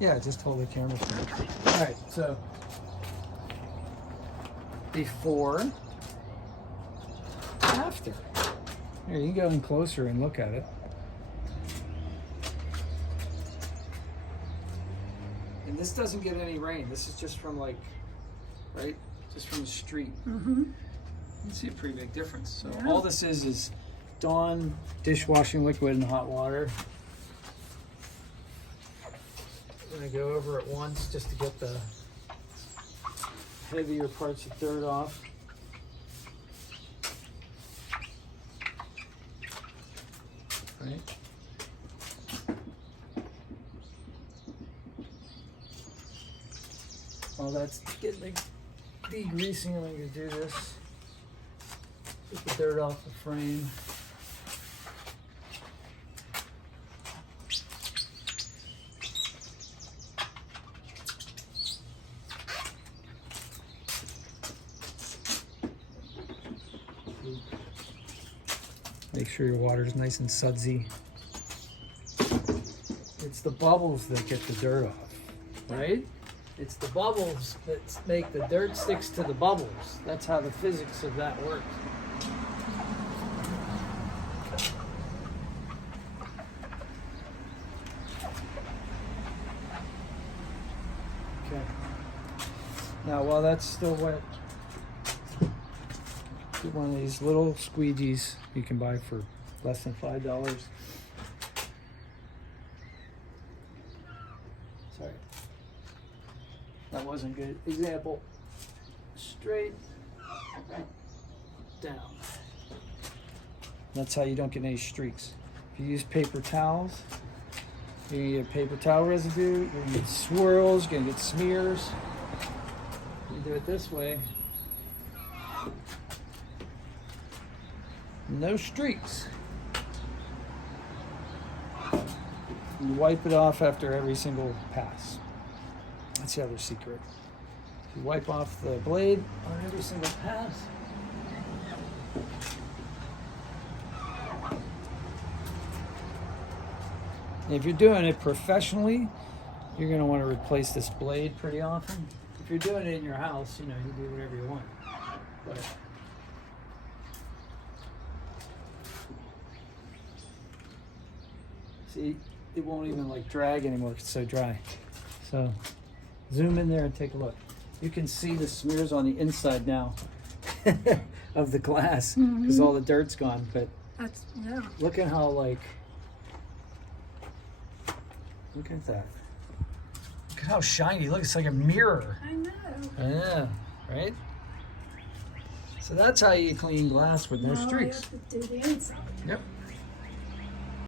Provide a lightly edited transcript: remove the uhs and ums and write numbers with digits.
Yeah, just hold the camera straight. All right, so before, after. Here, you can go in closer and look at it. And this doesn't get any rain. This is just from like, right? Just from the street. Mm-hmm. You can see a pretty big difference. So Yeah. all this is Dawn dishwashing liquid and hot water. I'm gonna go over it once just to get the heavier parts of dirt off. Right? While that's getting the degreasing, I'm gonna do this. Get the dirt off the frame. Make sure your water is nice and sudsy. It's the bubbles that get the dirt off, right? It's the bubbles that make the dirt sticks to the bubbles. That's how the physics of that works. Okay. Now, while that's still wet, get one of these little squeegees you can buy for less than $5. Sorry. That wasn't a good example. Straight down. That's how you don't get any streaks. If you use paper towels, you're gonna get paper towel residue, you're gonna get swirls, you're gonna get smears. You do it this way, no streaks. You wipe it off after every single pass. That's the other secret. You wipe off the blade on every single pass. And if you're doing it professionally, you're going to want to replace this blade pretty often. If you're doing it in your house, you know, you do whatever you want. But see, it won't even like drag anymore because it's so dry. So zoom in there and take a look. You can see the smears on the inside now of the glass because all the dirt's gone. But That's, yeah. look at how look at that. Look at how shiny. Look, it's like a mirror. I know. Yeah, right? So that's how you clean glass with no Now I streaks. have to do the inside. Yep.